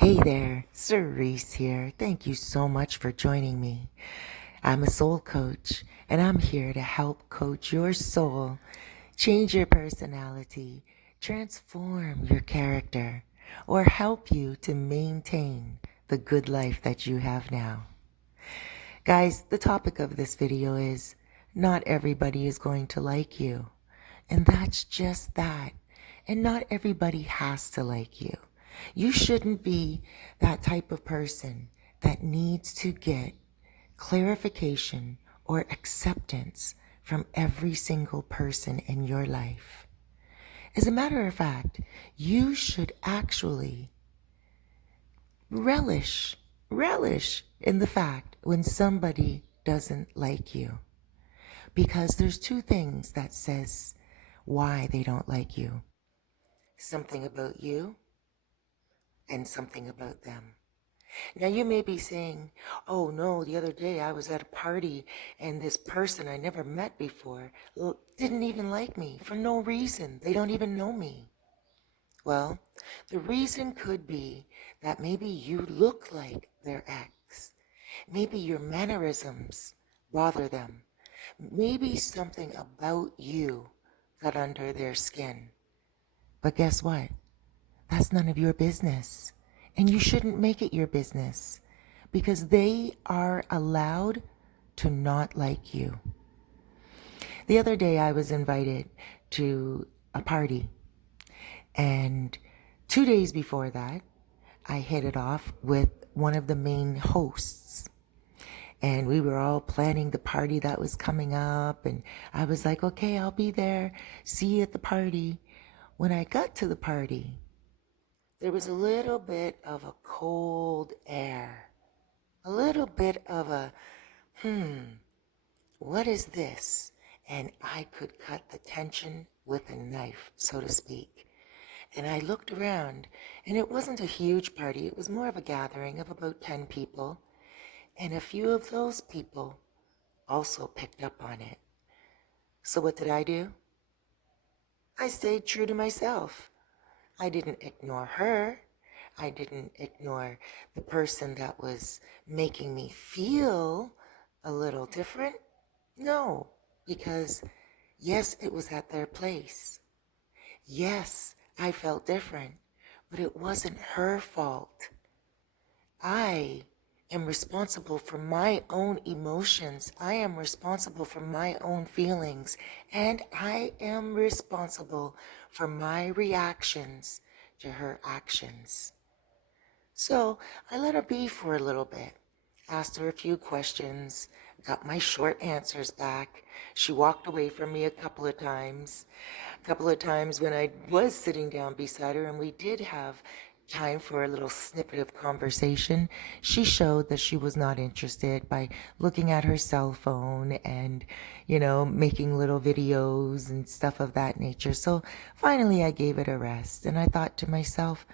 Hey there, Cerise here. Thank you so much for joining me. I'm a soul coach, and I'm here to help coach your soul, change your personality, transform your character, or help you to maintain the good life that you have now. Guys, the topic of this video is not everybody is going to like you. And that's just that. And not everybody has to like you. You shouldn't be that type of person that needs to get clarification or acceptance from every single person in your life. As a matter of fact, you should actually relish in the fact when somebody doesn't like you. Because there's two things that says why they don't like you. Something about you and something about them. Now you may be saying, oh no, the other day I was at a party and this person I never met before didn't even like me for no reason. They don't even know me. Well, the reason could be that maybe you look like their ex. Maybe your mannerisms bother them. Maybe something about you got under their skin. But guess what? That's none of your business. And you shouldn't make it your business because they are allowed to not like you. The other day I was invited to a party, and 2 days before that, I hit it off with one of the main hosts. And we were all planning the party that was coming up, and I was like, okay, I'll be there. See you at the party. When I got to the party, there was a little bit of a cold air, a little bit of a, what is this? And I could cut the tension with a knife, so to speak. And I looked around, and it wasn't a huge party. It was more of a gathering of about 10 people. And a few of those people also picked up on it. So what did I do? I stayed true to myself. I didn't ignore her. I didn't ignore the person that was making me feel a little different. No, because yes, it was at their place. Yes, I felt different, but it wasn't her fault. I am responsible for my own emotions. I am responsible for my own feelings. And I am responsible for my reactions to her actions. So I let her be for a little bit. Asked her a few questions, got my short answers back. She walked away from me a couple of times. A couple of times when I was sitting down beside her and we did have time for a little snippet of conversation, she showed that she was not interested by looking at her cell phone and, making little videos and stuff of that nature. So finally I gave it a rest and I thought to myself,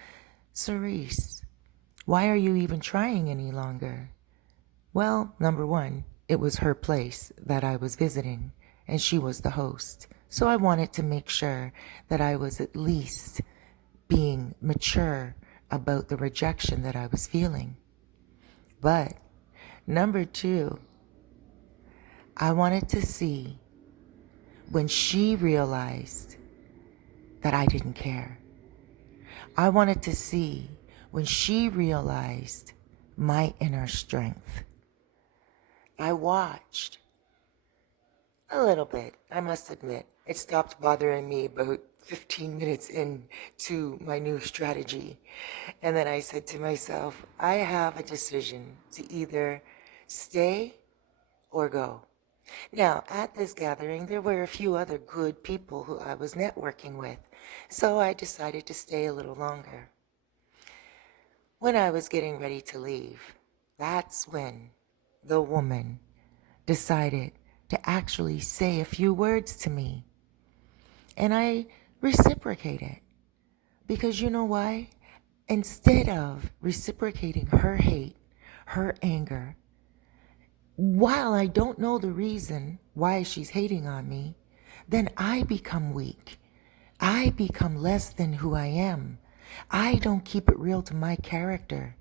Cerise, why are you even trying any longer? Well, number one, it was her place that I was visiting, and she was the host. So I wanted to make sure that I was at least being mature about the rejection that I was feeling. But number two, I wanted to see when she realized that I didn't care. I wanted to see when she realized my inner strength. I watched a little bit, I must admit. It stopped bothering me about 15 minutes into my new strategy. And then I said to myself, I have a decision to either stay or go. Now, at this gathering, there were a few other good people who I was networking with, so I decided to stay a little longer. When I was getting ready to leave, that's when the woman decided to actually say a few words to me. And I reciprocated. Because you know why? Instead of reciprocating her hate, her anger, while I don't know the reason why she's hating on me, then I become weak. I become less than who I am. I don't keep it real to my character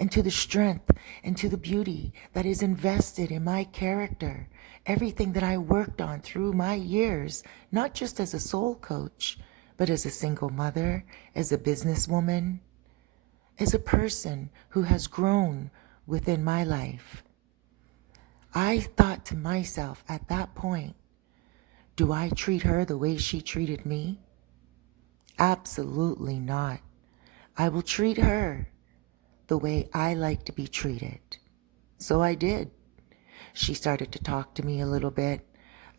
and to the strength and to the beauty that is invested in my character, everything that I worked on through my years, not just as a soul coach, but as a single mother, as a businesswoman, as a person who has grown within my life. I thought to myself at that point, do I treat her the way she treated me? Absolutely not. I will treat her the way I like to be treated. So I did. She started to talk to me a little bit.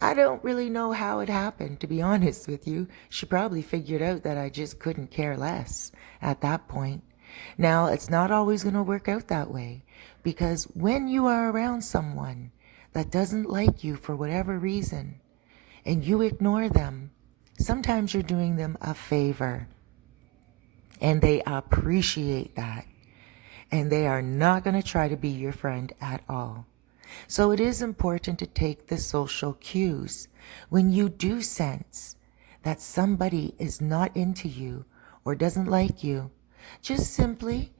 I don't really know how it happened, to be honest with you. She probably figured out that I just couldn't care less at that point. Now, it's not always going to work out that way, because when you are around someone that doesn't like you for whatever reason and you ignore them, sometimes you're doing them a favor, and they appreciate that, and they are not going to try to be your friend at all. So it is important to take the social cues. When you do sense that somebody is not into you or doesn't like you, just simply,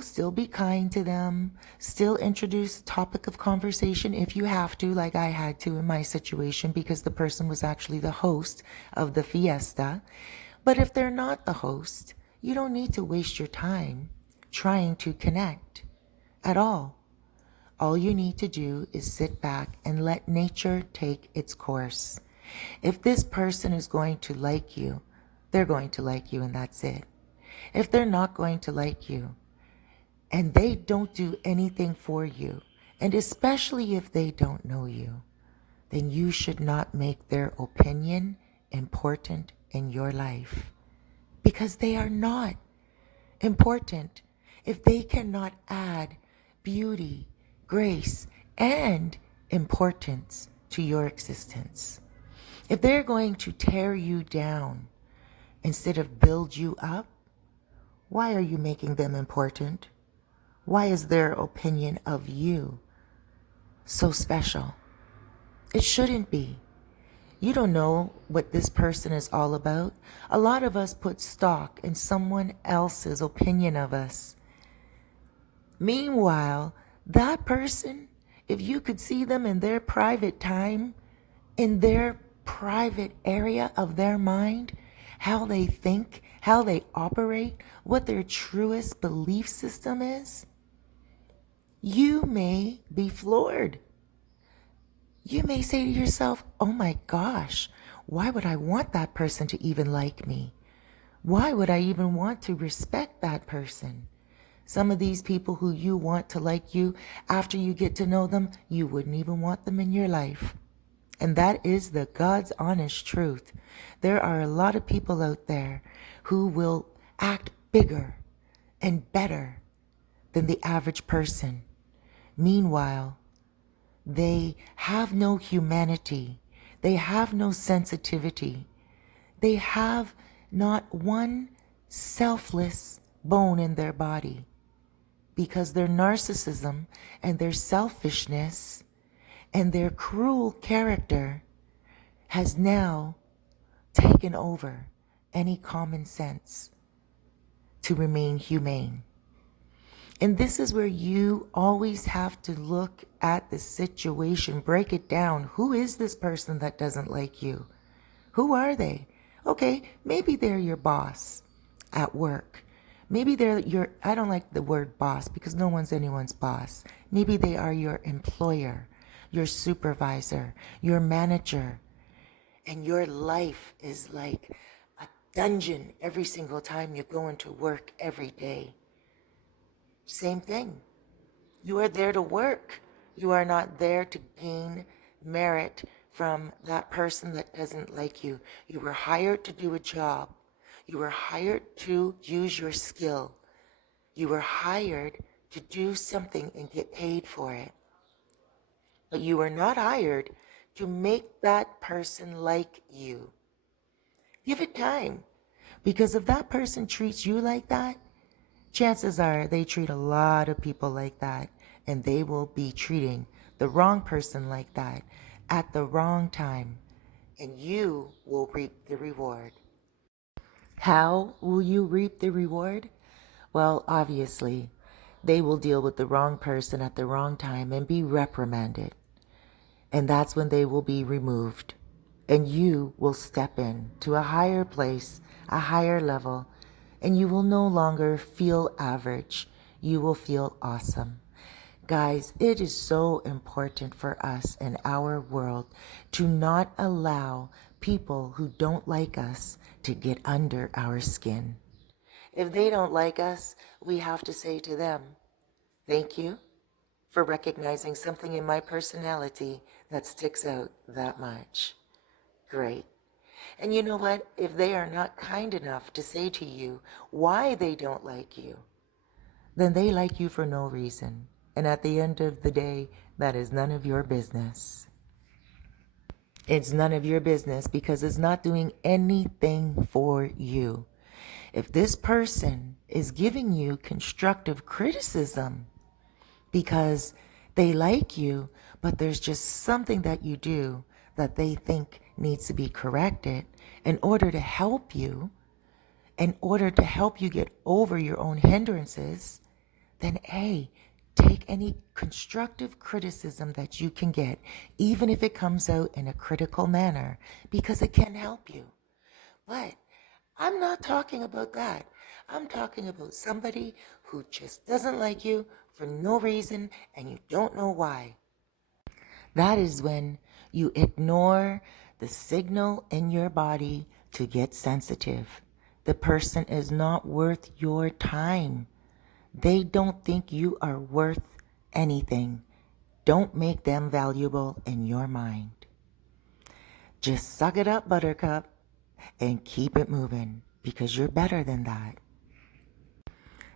still be kind to them, still introduce a topic of conversation if you have to, like I had to in my situation, because the person was actually the host of the fiesta. But if they're not the host, you don't need to waste your time trying to connect at all. All you need to do is sit back and let nature take its course. If this person is going to like you, they're going to like you, and that's it. If they're not going to like you, and they don't do anything for you, and especially if they don't know you, then you should not make their opinion important in your life, because they are not important if they cannot add beauty, grace, and importance to your existence. If they're going to tear you down instead of build you up, why are you making them important? Why is their opinion of you so special? It shouldn't be. You don't know what this person is all about. A lot of us put stock in someone else's opinion of us. Meanwhile, that person, if you could see them in their private time, in their private area of their mind, how they think, how they operate, what their truest belief system is, you may be floored. You may say to yourself, oh my gosh, why would I want that person to even like me? Why would I even want to respect that person? Some of these people who you want to like you, after you get to know them, you wouldn't even want them in your life. And that is the God's honest truth. There are a lot of people out there who will act bigger and better than the average person. Meanwhile, they have no humanity. They have no sensitivity. They have not one selfless bone in their body, because their narcissism and their selfishness and their cruel character has now taken over any common sense to remain humane. And this is where you always have to look at the situation, break it down. Who is this person that doesn't like you? Who are they? Okay, maybe they're your boss at work. Maybe they're I don't like the word boss because no one's anyone's boss. Maybe they are your employer, your supervisor, your manager. And your life is like a dungeon every single time you go into work every day. Same thing. You are there to work. You are not there to gain merit from that person that doesn't like you. You were hired to do a job. You were hired to use your skill. You were hired to do something and get paid for it. But you were not hired to make that person like you. Give it time. Because if that person treats you like that, chances are they treat a lot of people like that, and they will be treating the wrong person like that at the wrong time, and you will reap the reward. How will you reap the reward? Well, obviously, they will deal with the wrong person at the wrong time and be reprimanded. And that's when they will be removed. And you will step in to a higher place, a higher level, and you will no longer feel average. You will feel awesome. Guys, it is so important for us in our world to not allow people who don't like us to get under our skin. If they don't like us, we have to say to them, thank you for recognizing something in my personality that sticks out that much. Great. And you know what? If they are not kind enough to say to you why they don't like you, then they like you for no reason. And at the end of the day, that is none of your business. It's none of your business because it's not doing anything for you. If this person is giving you constructive criticism because they like you, but there's just something that you do that they think needs to be corrected in order to help you, get over your own hindrances, then hey, take any constructive criticism that you can get, even if it comes out in a critical manner, because it can help you. But I'm not talking about that. I'm talking about somebody who just doesn't like you for no reason and you don't know why. That is when you ignore the signal in your body to get sensitive. The person is not worth your time. They don't think you are worth anything. Don't make them valuable in your mind. Just suck it up, buttercup, and keep it moving because you're better than that.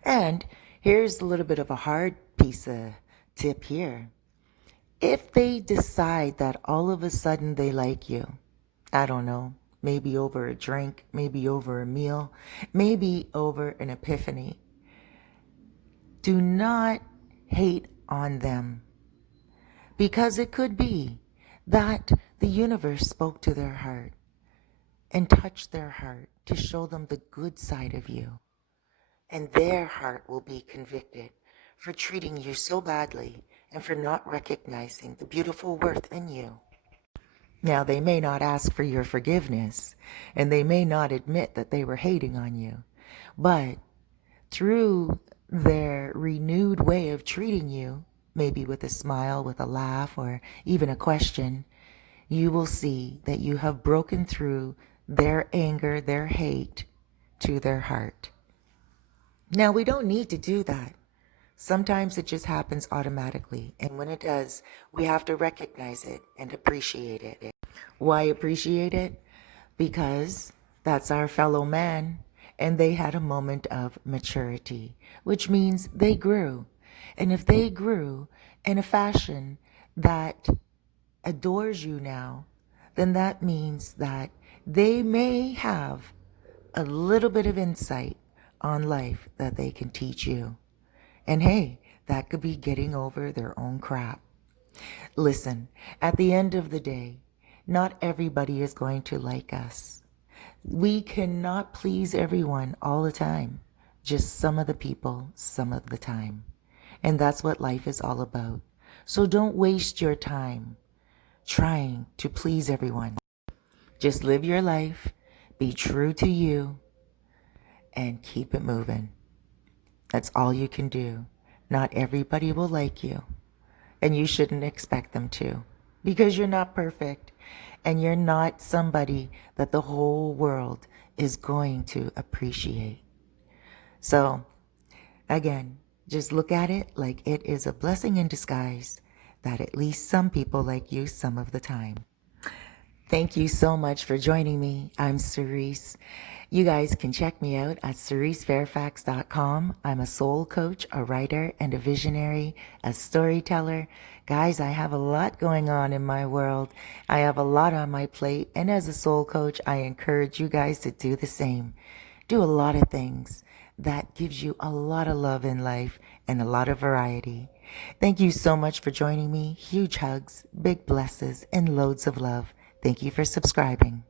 And here's a little bit of a hard piece of tip here. If they decide that all of a sudden they like you, I don't know, maybe over a drink, maybe over a meal, maybe over an epiphany, do not hate on them, because it could be that the universe spoke to their heart and touched their heart to show them the good side of you. And their heart will be convicted for treating you so badly and for not recognizing the beautiful worth in you. Now, they may not ask for your forgiveness, and they may not admit that they were hating on you, but through their renewed way of treating you, maybe with a smile, with a laugh, or even a question, you will see that you have broken through their anger, their hate, to their heart. Now, we don't need to do that. Sometimes it just happens automatically. And when it does, we have to recognize it and appreciate it. Why appreciate it? Because that's our fellow man, and they had a moment of maturity, which means they grew. And if they grew in a fashion that adores you now, then that means that they may have a little bit of insight on life that they can teach you. And hey, that could be getting over their own crap. Listen, at the end of the day, not everybody is going to like us. We cannot please everyone all the time, just some of the people, some of the time. And that's what life is all about. So don't waste your time trying to please everyone. Just live your life, be true to you, and keep it moving. That's all you can do. Not everybody will like you, and you shouldn't expect them to, because you're not perfect, and you're not somebody that the whole world is going to appreciate. So, again, just look at it like it is a blessing in disguise that at least some people like you some of the time. Thank you so much for joining me. I'm Cerise. You guys can check me out at CeriseFairfax.com. I'm a soul coach, a writer, and a visionary, a storyteller. Guys, I have a lot going on in my world. I have a lot on my plate. And as a soul coach, I encourage you guys to do the same. Do a lot of things. That gives you a lot of love in life and a lot of variety. Thank you so much for joining me. Huge hugs, big blesses, and loads of love. Thank you for subscribing.